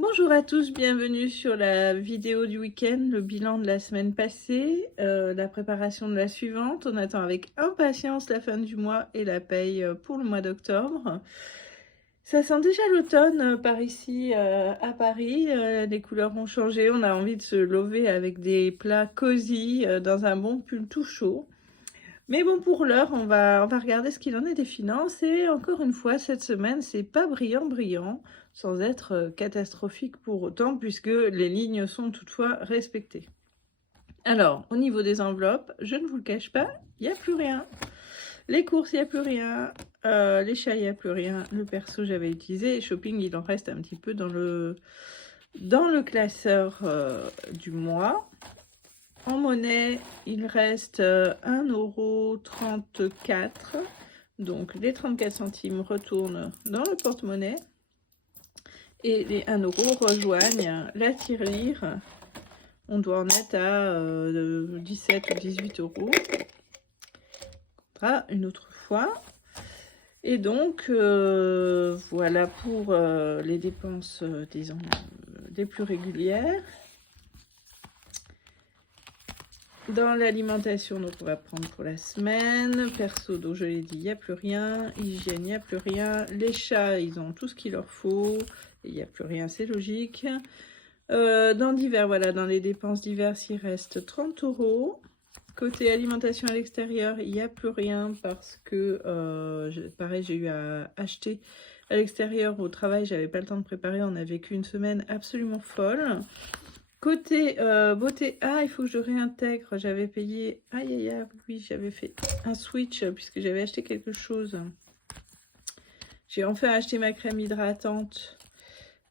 Bonjour à tous, bienvenue sur la vidéo du week-end, le bilan de la semaine passée, la préparation de la suivante. On attend avec impatience la fin du mois et la paye pour le mois d'octobre. Ça sent déjà l'automne par ici à Paris, les couleurs ont changé, on a envie de se lever avec des plats cosy dans un bon pull tout chaud. Mais bon, pour l'heure, on va regarder ce qu'il en est des finances. Et encore une fois, cette semaine, c'est pas brillant, sans être catastrophique pour autant, puisque les lignes sont toutefois respectées. Alors, au niveau des enveloppes, je ne vous le cache pas, il n'y a plus rien. Les courses, il n'y a plus rien. Les chats, il n'y a plus rien. Le perso, j'avais utilisé. Et shopping, il en reste un petit peu dans le classeur du mois. En monnaie, il reste 1,34 €. Donc les 34 centimes retournent dans le porte-monnaie. Et les 1 € rejoignent la tirelire. On doit en être à 17 ou 18 €. Une autre fois. Et donc, voilà pour les dépenses, disons, les plus régulières. Dans l'alimentation, donc on va prendre pour la semaine. Perso, donc je l'ai dit, il n'y a plus rien. Hygiène, il n'y a plus rien. Les chats, ils ont tout ce qu'il leur faut. Il n'y a plus rien, c'est logique. Dans divers, voilà, dans les dépenses diverses, il reste 30 €. Côté alimentation à l'extérieur, il n'y a plus rien parce que, pareil, j'ai eu à acheter à l'extérieur au travail. J'avais pas le temps de préparer. On a vécu une semaine absolument folle. Côté beauté, il faut que je réintègre. J'avais payé, oui, j'avais fait un switch puisque j'avais acheté quelque chose. J'ai enfin acheté ma crème hydratante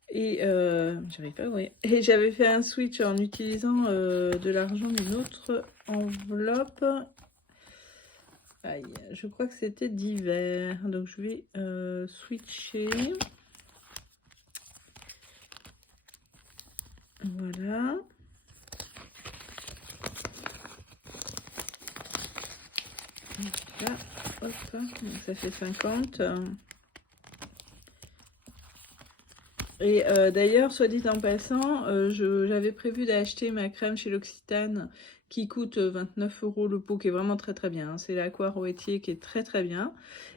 et j'arrive pas, oui. Et j'avais fait un switch en utilisant de l'argent d'une autre enveloppe. Aïe, je crois que c'était d'hiver. Donc je vais switcher. Voilà. Là, hop, donc ça fait 50. Et d'ailleurs, soit dit en passant, j'avais prévu d'acheter ma crème chez l'Occitane qui coûte 29 € le pot, qui est vraiment très très bien. C'est l'Aqua Roetier qui est très très bien.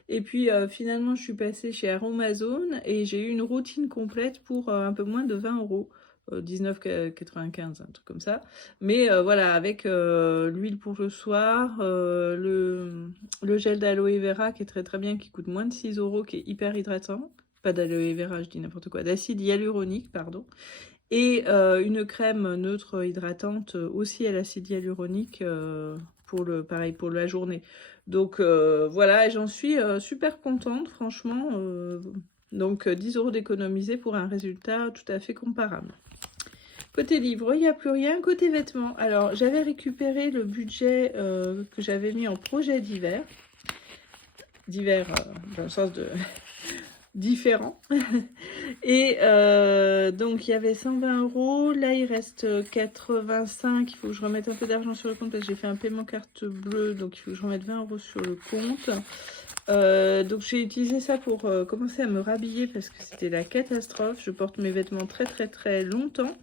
Et puis finalement, je suis passée chez Aromazone et j'ai eu une routine complète pour un peu moins de 20 €. 19,95, un truc comme ça. Mais voilà, avec l'huile pour le soir, le gel d'aloe vera qui est très très bien, qui coûte moins de 6 €, qui est hyper hydratant. Pas d'aloe vera, je dis n'importe quoi, d'acide hyaluronique, pardon. Et une crème neutre hydratante aussi à l'acide hyaluronique pareil, pour la journée. Donc voilà, j'en suis super contente, franchement. Donc 10 € d'économiser pour un résultat tout à fait comparable. Côté livre, il n'y a plus rien. Côté vêtements, alors j'avais récupéré le budget que j'avais mis en projet d'hiver. D'hiver dans le sens de différent. Et donc il y avait 120 €. Là il reste 85. Il faut que je remette un peu d'argent sur le compte parce que j'ai fait un paiement carte bleue. Donc il faut que je remette 20 € sur le compte. Donc j'ai utilisé ça pour commencer à me rhabiller parce que c'était la catastrophe. Je porte mes vêtements très très très longtemps,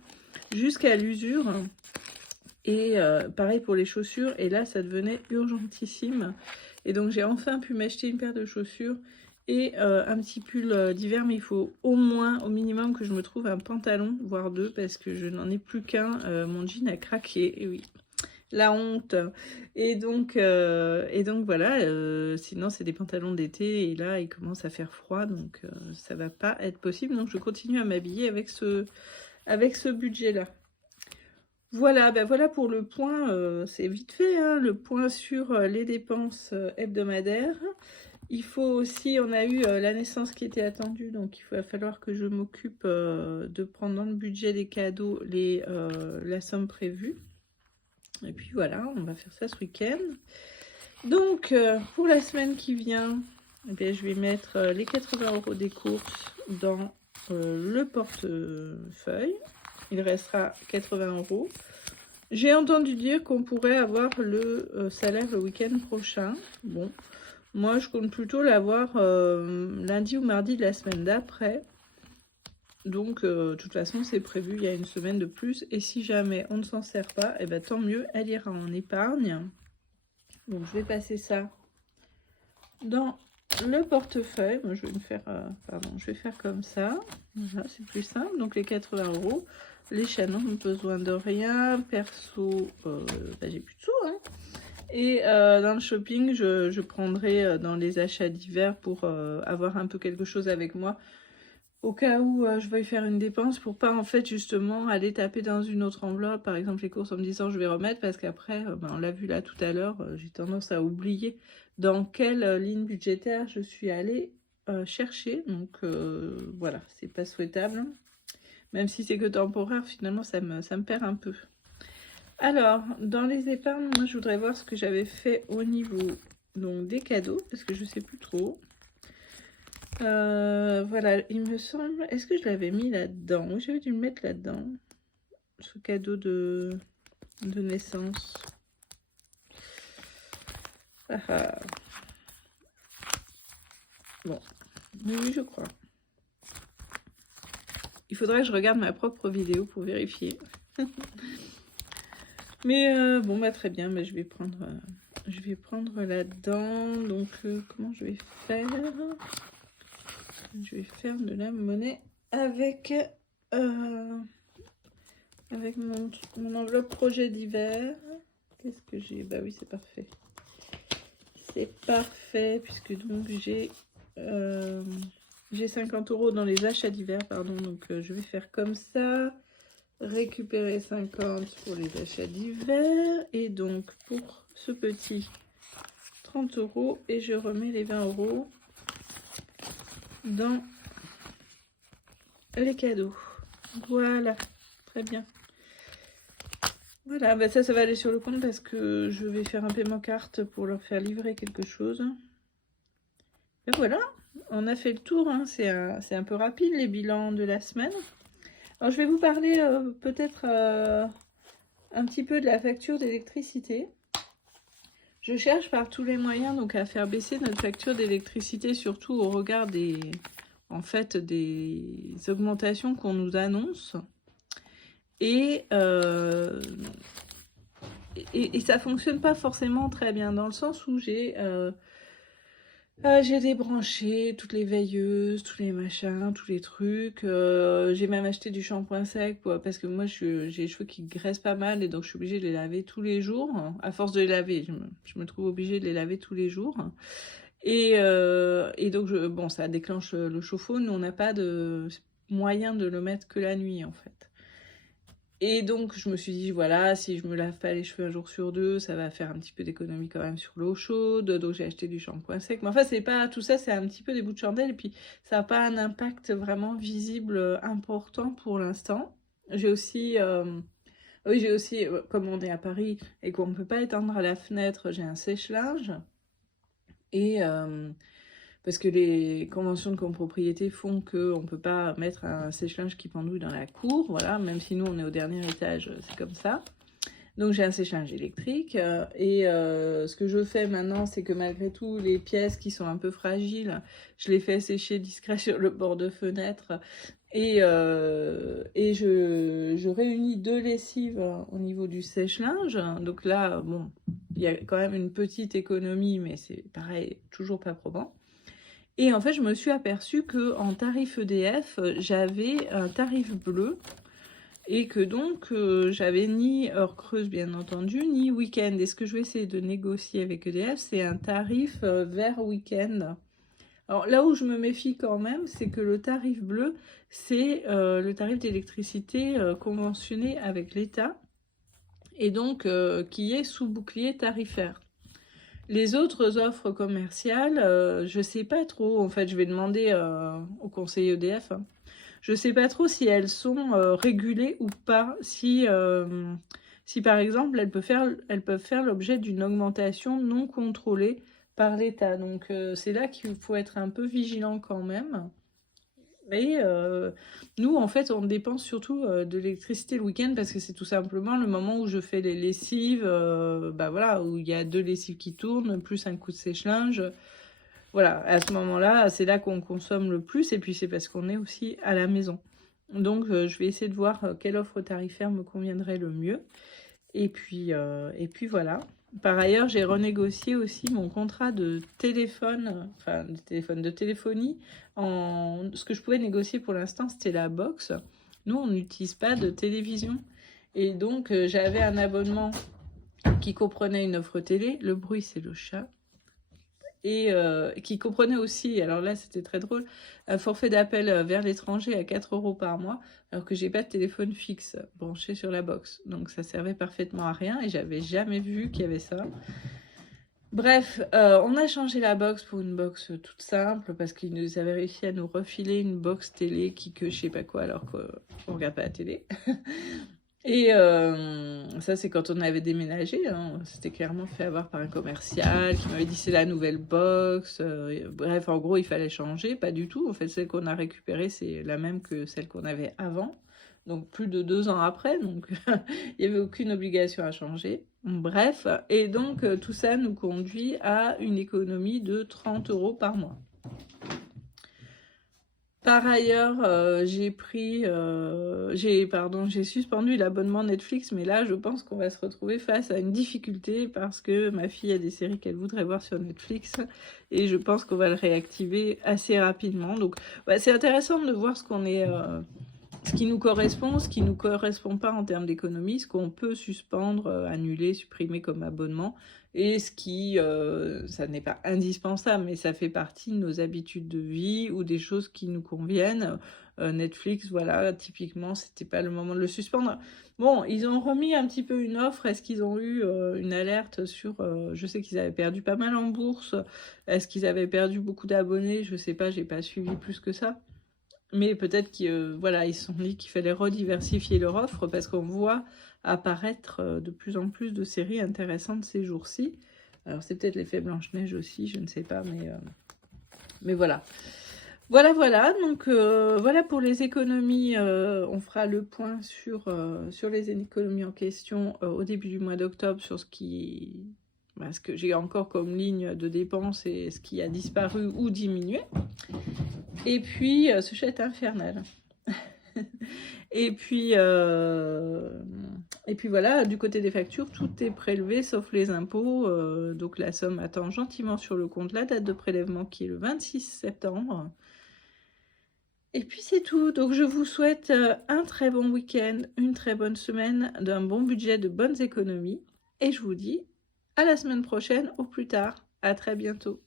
jusqu'à l'usure. Et pareil pour les chaussures. Et là ça devenait urgentissime. Et donc j'ai enfin pu m'acheter une paire de chaussures et un petit pull d'hiver. Mais il faut au moins, au minimum, que je me trouve un pantalon, voire deux, parce que je n'en ai plus qu'un. Mon jean a craqué, et oui, la honte. Et donc voilà, sinon c'est des pantalons d'été et là il commence à faire froid, donc ça va pas être possible. Donc je continue à m'habiller avec ce budget là. Voilà, ben voilà pour le point, c'est vite fait, hein, le point sur les dépenses hebdomadaires. Il faut aussi, on a eu la naissance qui était attendue, donc il va falloir que je m'occupe de prendre dans le budget des cadeaux la somme prévue. Et puis voilà, on va faire ça ce week-end. Donc pour la semaine qui vient, eh bien, je vais mettre les 80 € des courses dans le portefeuille. Il restera 80 €. J'ai entendu dire qu'on pourrait avoir le salaire le week-end prochain. Bon, moi je compte plutôt l'avoir lundi ou mardi de la semaine d'après. Donc, de toute façon, c'est prévu il y a une semaine de plus. Et si jamais on ne s'en sert pas, et ben, tant mieux, elle ira en épargne. Donc, je vais passer ça dans le portefeuille. Moi, je vais me faire, je vais faire comme ça. Voilà, c'est plus simple. Donc, les 80 €. Les chaînes n'ont besoin de rien. Perso, j'ai plus de sous, hein. Et dans le shopping, je prendrai dans les achats d'hiver pour avoir un peu quelque chose avec moi. Au cas où je veuille faire une dépense pour pas en fait justement aller taper dans une autre enveloppe, par exemple les courses en me disant je vais remettre parce qu'après, on l'a vu là tout à l'heure, j'ai tendance à oublier dans quelle ligne budgétaire je suis allée chercher. Donc voilà, c'est pas souhaitable. Même si c'est que temporaire, finalement ça me perd un peu. Alors, dans les épargnes, moi je voudrais voir ce que j'avais fait au niveau donc, des cadeaux, parce que je sais plus trop. Voilà, il me semble... Est-ce que je l'avais mis là-dedans? Oui, j'avais dû le mettre là-dedans. Ce cadeau de naissance. Ah, ah. Bon, oui, je crois. Il faudrait que je regarde ma propre vidéo pour vérifier. Mais bon, bah très bien, mais je vais prendre là-dedans. Donc, comment je vais faire? Je vais faire de la monnaie avec mon enveloppe projet d'hiver. Qu'est-ce que j'ai? Bah oui, c'est parfait. C'est parfait, puisque donc j'ai 50 € dans les achats d'hiver, pardon. Donc je vais faire comme ça. Récupérer 50 pour les achats d'hiver. Et donc pour ce petit 30 € et je remets les 20 € dans les cadeaux. Voilà, très bien. Voilà, bah ça va aller sur le compte parce que je vais faire un paiement carte pour leur faire livrer quelque chose. Et voilà, on a fait le tour, hein. C'est un peu rapide les bilans de la semaine. Alors je vais vous parler peut-être un petit peu de la facture d'électricité. Je cherche par tous les moyens donc à faire baisser notre facture d'électricité, surtout au regard des augmentations qu'on nous annonce. Et ça fonctionne pas forcément très bien dans le sens où j'ai débranché toutes les veilleuses, tous les machins, tous les trucs. J'ai même acheté du shampoing sec parce que moi j'ai les cheveux qui graissent pas mal et donc je suis obligée de les laver tous les jours. À force de les laver, je me trouve obligée de les laver tous les jours. Et donc bon, ça déclenche le chauffe-eau. Nous on n'a pas de moyen de le mettre que la nuit en fait. Et donc, je me suis dit, voilà, si je me lave pas les cheveux un jour sur deux, ça va faire un petit peu d'économie quand même sur l'eau chaude. Donc, j'ai acheté du shampoing sec. Mais enfin, c'est pas tout ça, c'est un petit peu des bouts de chandelle. Et puis, ça n'a pas un impact vraiment visible important pour l'instant. J'ai aussi, comme on est à Paris et qu'on ne peut pas étendre à la fenêtre, j'ai un sèche-linge. Et parce que les conventions de copropriété font qu'on ne peut pas mettre un sèche-linge qui pendouille dans la cour, voilà, même si nous on est au dernier étage, c'est comme ça. Donc j'ai un sèche-linge électrique et ce que je fais maintenant, c'est que malgré tout, les pièces qui sont un peu fragiles, je les fais sécher discret sur le bord de fenêtre et je réunis 2 lessives au niveau du sèche-linge. Donc là, bon, il y a quand même une petite économie, mais c'est pareil, toujours pas probant. Et en fait, je me suis aperçue qu'en tarif EDF, j'avais un tarif bleu et que donc j'avais ni heure creuse bien entendu, ni week-end. Et ce que je vais essayer de négocier avec EDF, c'est un tarif vers week-end. Alors là où je me méfie quand même, c'est que le tarif bleu, c'est le tarif d'électricité conventionné avec l'État et donc qui est sous bouclier tarifaire. Les autres offres commerciales, je sais pas trop. En fait, je vais demander au conseiller EDF. Hein. Je sais pas trop si elles sont régulées ou pas. Si par exemple, elles peuvent faire l'objet d'une augmentation non contrôlée par l'État. Donc, c'est là qu'il faut être un peu vigilant quand même. Mais nous, en fait, on dépense surtout de l'électricité le week-end parce que c'est tout simplement le moment où je fais les lessives, voilà, où il y a 2 lessives qui tournent, plus un coup de sèche-linge. Voilà, à ce moment-là, c'est là qu'on consomme le plus et puis c'est parce qu'on est aussi à la maison. Donc, je vais essayer de voir quelle offre tarifaire me conviendrait le mieux. Et puis voilà. Par ailleurs, j'ai renégocié aussi mon contrat de téléphone, enfin de téléphonie. Ce que je pouvais négocier pour l'instant, c'était la box. Nous, on n'utilise pas de télévision. Et donc, j'avais un abonnement qui comprenait une offre télé. Le bruit, c'est le chat. Et qui comprenait aussi, alors là c'était très drôle, un forfait d'appel vers l'étranger à 4 € par mois, alors que j'ai pas de téléphone fixe branché sur la box. Donc ça servait parfaitement à rien et j'avais jamais vu qu'il y avait ça. Bref, on a changé la box pour une box toute simple parce qu'ils nous avaient réussi à nous refiler une box télé qui que je sais pas quoi alors qu'on regarde pas la télé. Et ça, c'est quand on avait déménagé, hein. C'était clairement fait avoir par un commercial qui m'avait dit c'est la nouvelle box. Bref, en gros, il fallait changer. Pas du tout. En fait, celle qu'on a récupérée, c'est la même que celle qu'on avait avant. Donc, plus de 2 ans après. Donc, il n'y avait aucune obligation à changer. Bref. Et donc, tout ça nous conduit à une économie de 30 € par mois. Par ailleurs, j'ai suspendu l'abonnement Netflix, mais là, je pense qu'on va se retrouver face à une difficulté parce que ma fille a des séries qu'elle voudrait voir sur Netflix et je pense qu'on va le réactiver assez rapidement. Donc, c'est intéressant de voir ce qui nous correspond, ce qui nous correspond pas en termes d'économie, ce qu'on peut suspendre, annuler, supprimer comme abonnement, et ce qui, ça n'est pas indispensable, mais ça fait partie de nos habitudes de vie ou des choses qui nous conviennent. Netflix, voilà, typiquement, c'était pas le moment de le suspendre. Bon, ils ont remis un petit peu une offre. Est-ce qu'ils ont eu une alerte sur... je sais qu'ils avaient perdu pas mal en bourse. Est-ce qu'ils avaient perdu beaucoup d'abonnés? Je sais pas, j'ai pas suivi plus que ça. Mais peut-être qu'ils voilà, ils se sont dit qu'il fallait rediversifier leur offre parce qu'on voit apparaître de plus en plus de séries intéressantes ces jours-ci. Alors c'est peut-être l'effet Blanche-Neige aussi, je ne sais pas, mais voilà. Voilà, donc voilà pour les économies, on fera le point sur les économies en question au début du mois d'octobre sur ce que j'ai encore comme ligne de dépenses et ce qui a disparu ou diminué. Et puis, ce chat est infernal. Et puis voilà, du côté des factures, tout est prélevé sauf les impôts. Donc la somme attend gentiment sur le compte la date de prélèvement qui est le 26 septembre. Et puis c'est tout. Donc je vous souhaite un très bon week-end, une très bonne semaine, d'un bon budget, de bonnes économies. Et je vous dis à la semaine prochaine, au plus tard. À très bientôt.